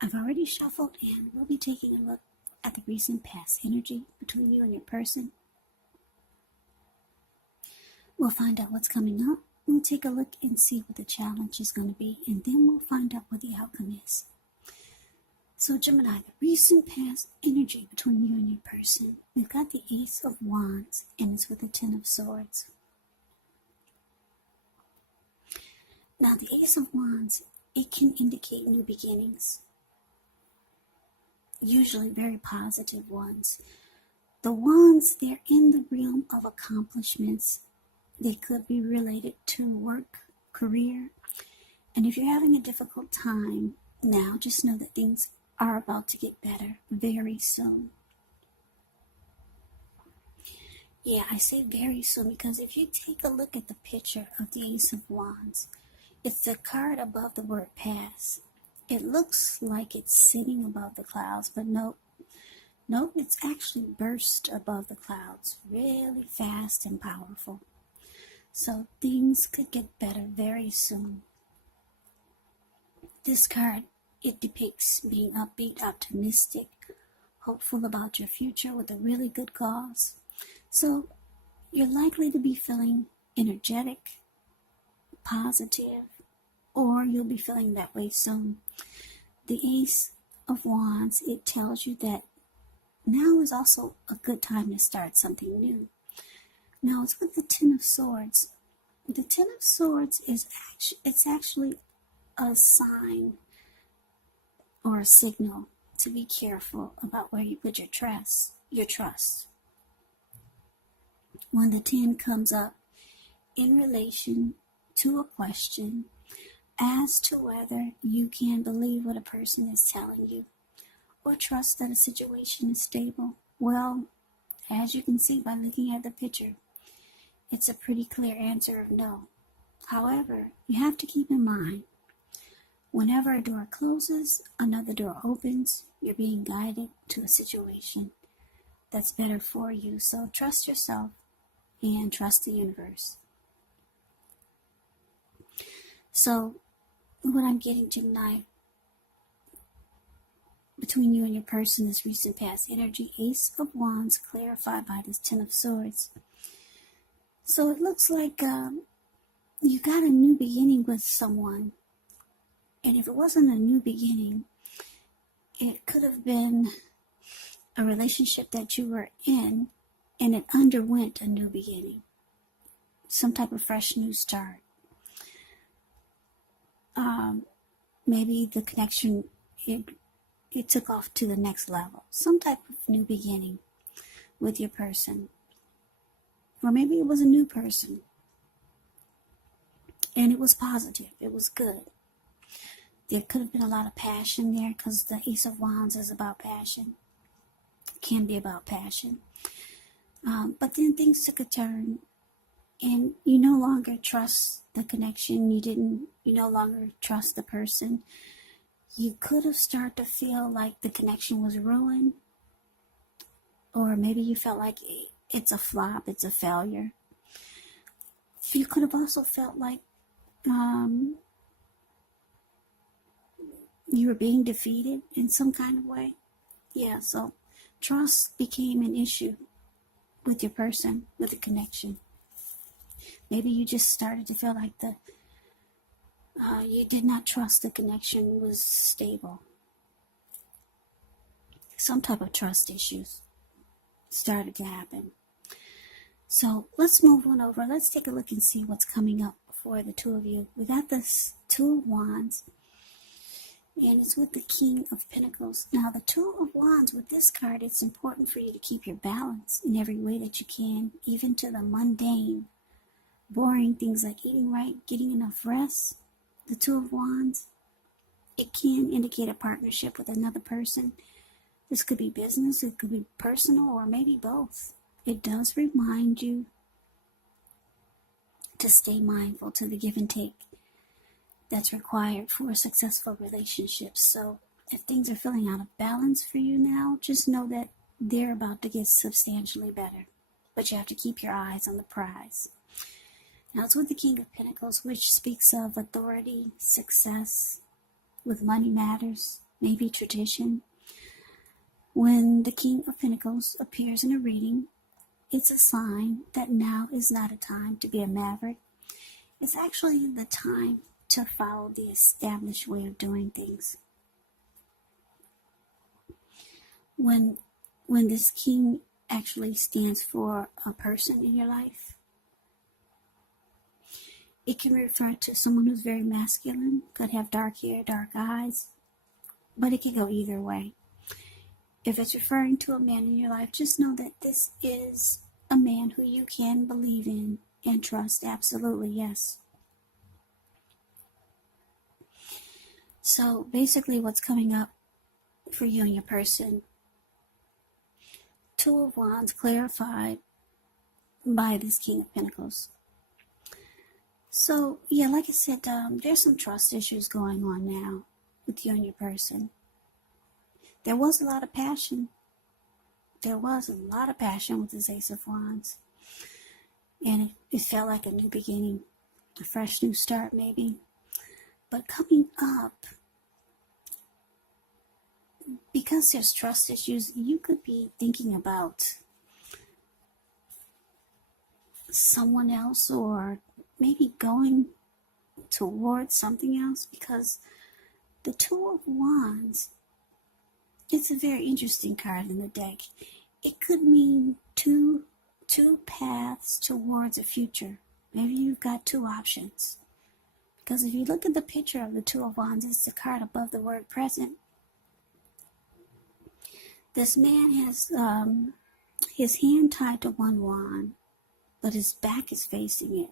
I've already shuffled and we'll be taking a look at the recent past energy between you and your person. We'll find out what's coming up. We'll take a look and see what the challenge is going to be, and then we'll find out what the outcome is. So Gemini, the recent past energy between you and your person. We've got the Ace of Wands, and it's with the Ten of Swords. Now the Ace of Wands, it can indicate new beginnings. Usually very positive ones. The Wands, they're in the realm of accomplishments. They could be related to work, career. And if you're having a difficult time now, just know that things are about to get better very soon. Yeah, I say very soon because if you take a look at the picture of the Ace of Wands, it's the card above the word pass. It looks like it's sitting above the clouds, but nope, it's actually burst above the clouds, really fast and powerful. So things could get better very soon. This card, it depicts being upbeat, optimistic, hopeful about your future with a really good cause. So you're likely to be feeling energetic, positive, or you'll be feeling that way soon. The Ace of Wands, it tells you that now is also a good time to start something new. Now it's with the Ten of Swords. The Ten of Swords is actually a sign or a signal to be careful about where you put your trust. When the 10 comes up in relation to a question as to whether you can believe what a person is telling you or trust that a situation is stable, well, as you can see by looking at the picture, it's a pretty clear answer of no. However, you have to keep in mind, whenever a door closes, another door opens. You're being guided to a situation that's better for you. So trust yourself and trust the universe. So what I'm getting, Gemini, between you and your person, this recent past energy, Ace of Wands, clarified by this Ten of Swords. So it looks like you got a new beginning with someone. And if it wasn't a new beginning, it could have been a relationship that you were in and it underwent a new beginning. Some type of fresh new start. Maybe the connection, it took off to the next level. Some type of new beginning with your person. Or maybe it was a new person. And it was positive. It was good. There could have been a lot of passion there because the Ace of Wands is about passion. It can be about passion. But then things took a turn and you no longer trust the connection. You no longer trust the person. You could have started to feel like the connection was ruined. Or maybe you felt like it's a flop, it's a failure. You could have also felt like you were being defeated in some kind of way. Yeah, so trust became an issue with your person, with the connection. Maybe you just started to feel like you did not trust the connection was stable. Some type of trust issues started to happen. So let's move on over. Let's take a look and see what's coming up for the two of you. We got this Two of Wands, and it's with the King of Pentacles. Now, the Two of Wands, with this card, it's important for you to keep your balance in every way that you can, even to the mundane, boring things like eating right, getting enough rest. The Two of Wands, it can indicate a partnership with another person. This could be business, it could be personal, or maybe both. It does remind you to stay mindful to the give and take that's required for a successful relationship. So if things are feeling out of balance for you now, just know that they're about to get substantially better. But you have to keep your eyes on the prize. Now it's with the King of Pentacles, which speaks of authority, success with money matters, maybe tradition. When the King of Pentacles appears in a reading, it's a sign that now is not a time to be a maverick. It's actually the time to follow the established way of doing things. When this king actually stands for a person in your life, it can refer to someone who's very masculine, could have dark hair, dark eyes, but it can go either way. If it's referring to a man in your life, just know that this is a man who you can believe in and trust. Absolutely, yes. So basically what's coming up for you and your person, Two of Wands clarified by this King of Pentacles. So, yeah, like I said, there's some trust issues going on now with you and your person. There was a lot of passion. With this Ace of Wands. And it felt like a new beginning, a fresh new start maybe. But coming up, because there's trust issues, you could be thinking about someone else or maybe going towards something else, because the Two of Wands, it's a very interesting card in the deck. It could mean two paths towards a future. Maybe you've got two options. Because if you look at the picture of the Two of Wands, it's the card above the word present. This man has his hand tied to one wand, but his back is facing it.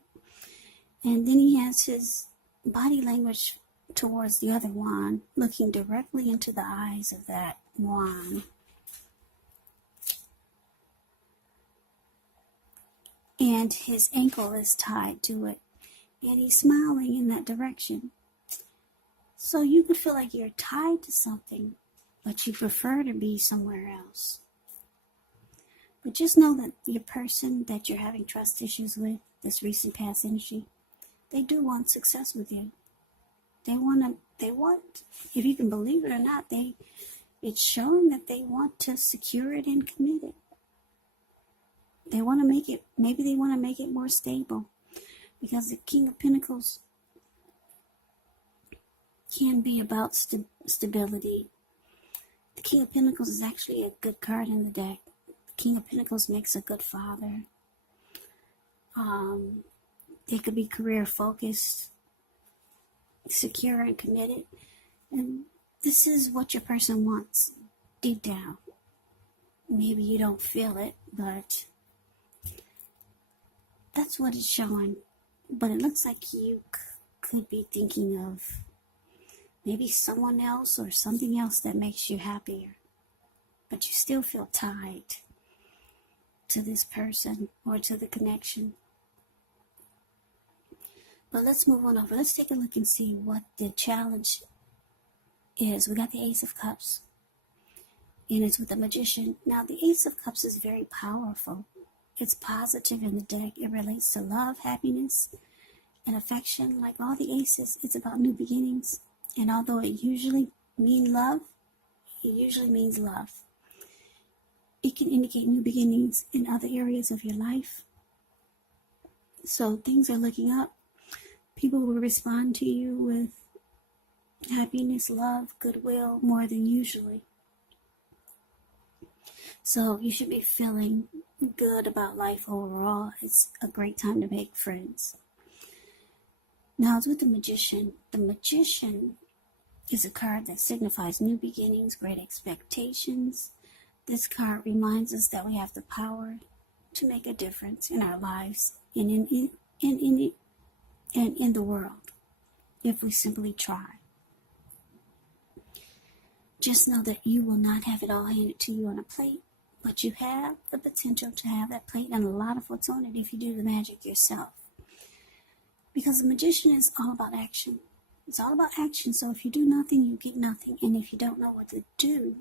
And then he has his body language towards the other wand, looking directly into the eyes of that wand. And his ankle is tied to it. And he's smiling in that direction. So you could feel like you're tied to something, but you prefer to be somewhere else. But just know that your person that you're having trust issues with, this recent past energy, they do want success with you. They want, if you can believe it or not, it's showing that they want to secure it and commit it. They want to make it, maybe they want to make it more stable, because the King of Pentacles can be about stability. The King of Pentacles is actually a good card in the deck. The King of Pentacles makes a good father. They could be career focused, secure and committed. And this is what your person wants deep down. Maybe you don't feel it, but that's what it's showing. But it looks like you could be thinking of maybe someone else or something else that makes you happier. But you still feel tied to this person or to the connection. But let's move on over. Let's take a look and see what the challenge is. We got the Ace of Cups, and it's with the Magician. Now, the Ace of Cups is very powerful. It's positive in the deck. It relates to love, happiness, and affection. Like all the aces, it's about new beginnings. And although it usually means love, it usually means love. It can indicate new beginnings in other areas of your life. So things are looking up. People will respond to you with happiness, love, goodwill, more than usually. So you should be feeling good about life overall. It's a great time to make friends. Now it's with the Magician. The Magician is a card that signifies new beginnings, great expectations. This card reminds us that we have the power to make a difference in our lives and in the world if we simply try. Just know that you will not have it all handed to you on a plate, but you have the potential to have that plate and a lot of what's on it if you do the magic yourself. Because the Magician is all about action. It's all about action. So if you do nothing, you get nothing. And if you don't know what to do,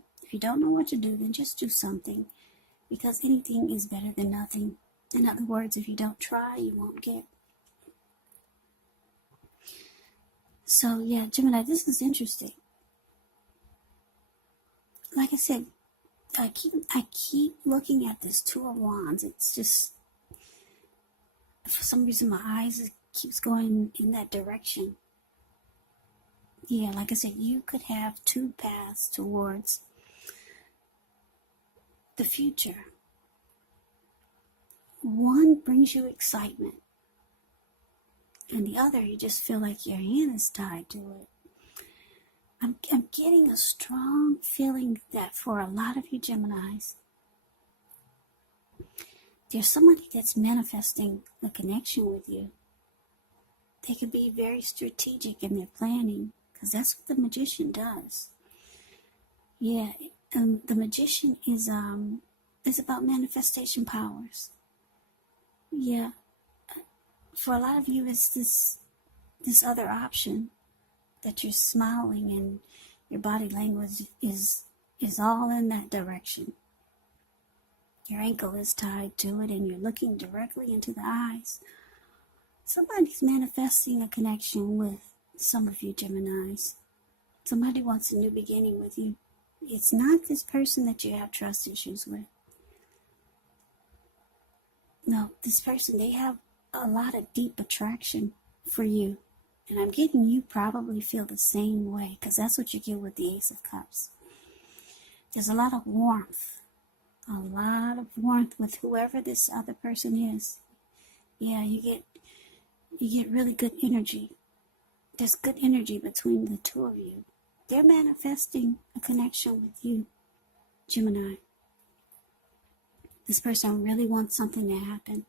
then just do something. Because anything is better than nothing. In other words, if you don't try, you won't get. So yeah, Gemini, this is interesting. like I said, I keep looking at this Two of Wands. It's just, for some reason, my eyes keeps going in that direction. Yeah, like I said, you could have two paths towards the future. One brings you excitement, and the other, you just feel like your hand is tied to it. I'm getting a strong feeling that for a lot of you Geminis, there's somebody that's manifesting a connection with you. They could be very strategic in their planning, because that's what the Magician does. Yeah, the Magician is about manifestation powers. Yeah, for a lot of you, it's this other option that you're smiling and your body language is all in that direction. Your ankle is tied to it and you're looking directly into the eyes. Somebody's manifesting a connection with some of you Geminis. Somebody wants a new beginning with you. It's not this person that you have trust issues with. No, this person, they have a lot of deep attraction for you. And I'm getting you probably feel the same way, because that's what you get with the Ace of Cups. There's a lot of warmth. A lot of warmth with whoever this other person is. Yeah, you get really good energy. There's good energy between the two of you. They're manifesting a connection with you, Gemini. This person really wants something to happen.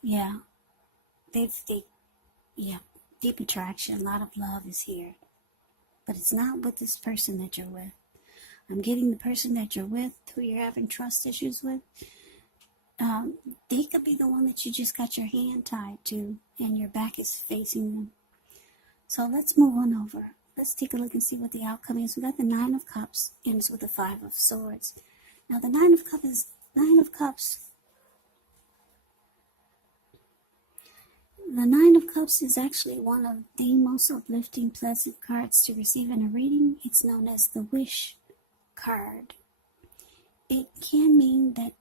Yeah. Yeah, deep attraction, a lot of love is here. But it's not with this person that you're with. I'm getting the person that you're with, who you're having trust issues with. They could be the one that you just got your hand tied to and your back is facing them. So let's move on over. Let's take a look and see what the outcome is. We got the Nine of Cups, ends with the Five of Swords. Now the Nine of Cups The Nine of Cups is actually one of the most uplifting, pleasant cards to receive in a reading. It's known as the Wish card. It can mean that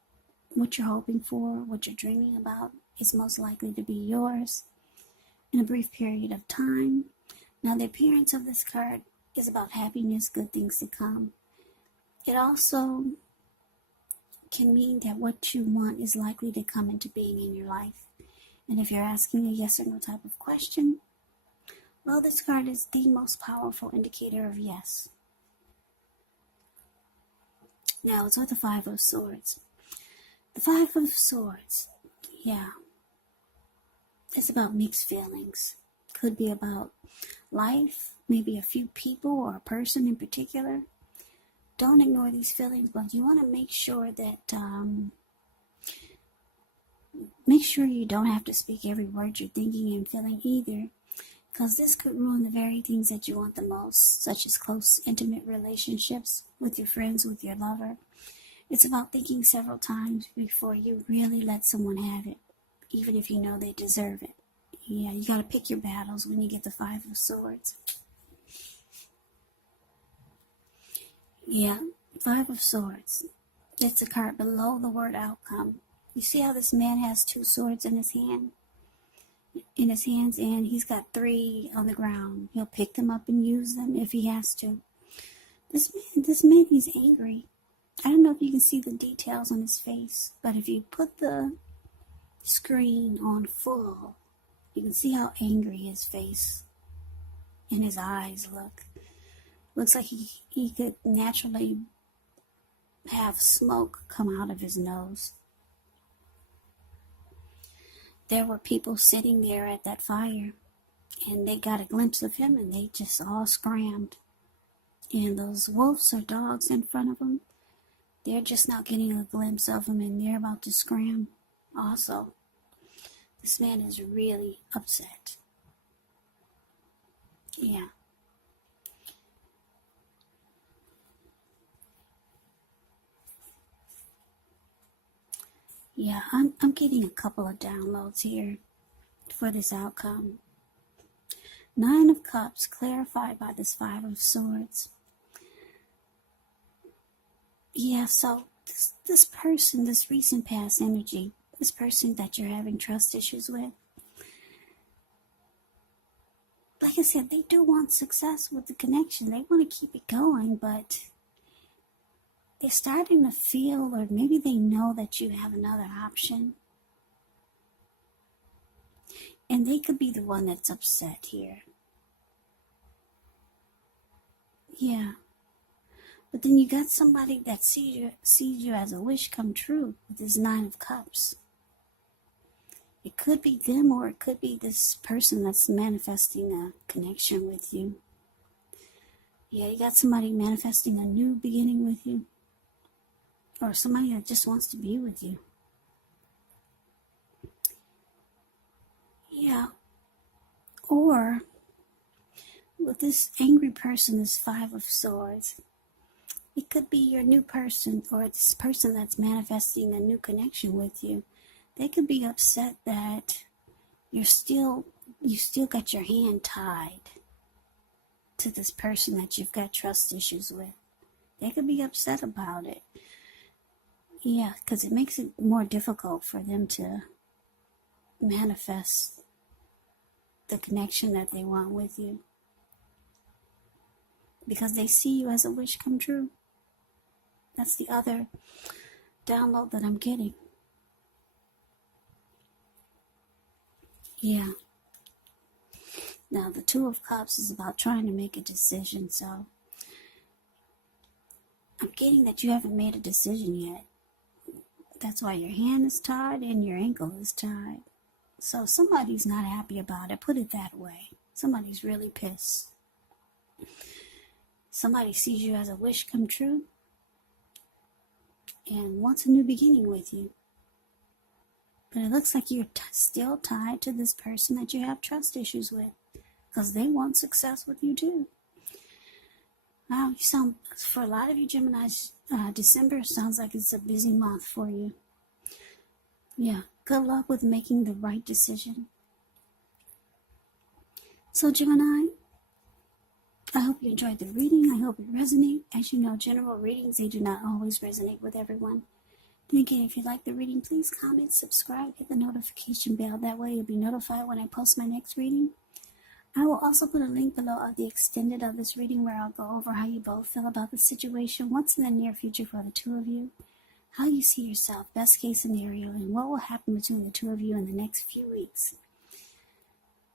what you're hoping for, what you're dreaming about, is most likely to be yours in a brief period of time. Now, the appearance of this card is about happiness, good things to come. It also can mean that what you want is likely to come into being in your life. And if you're asking a yes or no type of question, well, this card is the most powerful indicator of yes. Now, it's with the Five of Swords. The Five of Swords, yeah, it's about mixed feelings. Could be about life, maybe a few people or a person in particular. Don't ignore these feelings, but you want to make sure that make sure you don't have to speak every word you're thinking and feeling either, because this could ruin the very things that you want the most, such as close, intimate relationships with your friends, with your lover. It's about thinking several times before you really let someone have it, even if you know they deserve it. Yeah, you got to pick your battles when you get the Five of Swords. Yeah, Five of Swords. It's a card below the word outcome. You see how this man has two swords in his hands, and he's got three on the ground. He'll pick them up and use them if he has to. This man, he's angry. I don't know if you can see the details on his face, but if you put the screen on full, you can see how angry his face and his eyes look. Looks like he could naturally have smoke come out of his nose. There were people sitting there at that fire, and they got a glimpse of him, and they just all scrammed. And those wolves or dogs in front of them, they're just not getting a glimpse of him, and they're about to scram also. This man is really upset. Yeah. Yeah, I'm getting a couple of downloads here for this outcome. Nine of Cups, clarified by this Five of Swords. Yeah, so this person, this recent past energy, this person that you're having trust issues with, like I said, they do want success with the connection. They want to keep it going, but they're starting to feel, or maybe they know that you have another option. And they could be the one that's upset here. Yeah. But then you got somebody that sees you as a wish come true with this Nine of Cups. It could be them, or it could be this person that's manifesting a connection with you. Yeah, you got somebody manifesting a new beginning with you. Or somebody that just wants to be with you. Yeah. Or with this angry person, this Five of Swords, it could be your new person, or this person that's manifesting a new connection with you. They could be upset that you still got your hand tied to this person that you've got trust issues with. They could be upset about it. Yeah, because it makes it more difficult for them to manifest the connection that they want with you. Because they see you as a wish come true. That's the other download that I'm getting. Yeah. Now, the Two of Cups is about trying to make a decision, so I'm getting that you haven't made a decision yet. That's why your hand is tied and your ankle is tied. So somebody's not happy about it. Put it that way. Somebody's really pissed. Somebody sees you as a wish come true and wants a new beginning with you. But it looks like you're still tied to this person that you have trust issues with, because they want success with you too. Wow, you sound, for a lot of you Geminis, December sounds like it's a busy month for you. Yeah, good luck with making the right decision. So Gemini, I hope you enjoyed the reading. I hope it resonates. As you know, general readings, they do not always resonate with everyone. And again, if you like the reading, please comment, subscribe, hit the notification bell. That way you'll be notified when I post my next reading. I will also put a link below of the extended of this reading where I'll go over how you both feel about the situation, what's in the near future for the two of you, how you see yourself, best case scenario, and what will happen between the two of you in the next few weeks.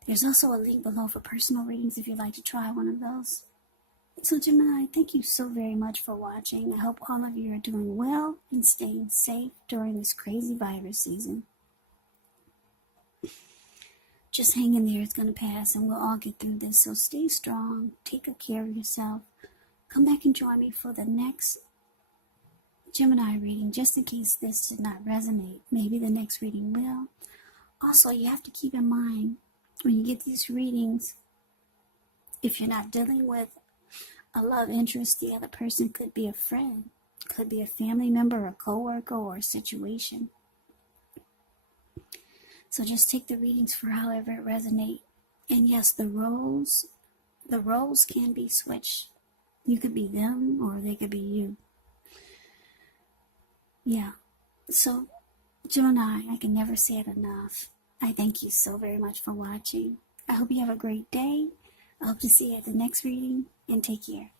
There's also a link below for personal readings if you'd like to try one of those. So Gemini, thank you so very much for watching. I hope all of you are doing well and staying safe during this crazy virus season. Just hang in there, it's going to pass and we'll all get through this. So stay strong, take good care of yourself. Come back and join me for the next Gemini reading, just in case this did not resonate. Maybe the next reading will. Also, you have to keep in mind when you get these readings, if you're not dealing with a love interest, the other person could be a friend, could be a family member, a coworker, or a situation. So just take the readings for however it resonates. And yes, the roles can be switched. You could be them or they could be you. Yeah. So Gemini, I can never say it enough. I thank you so very much for watching. I hope you have a great day. I hope to see you at the next reading, and take care.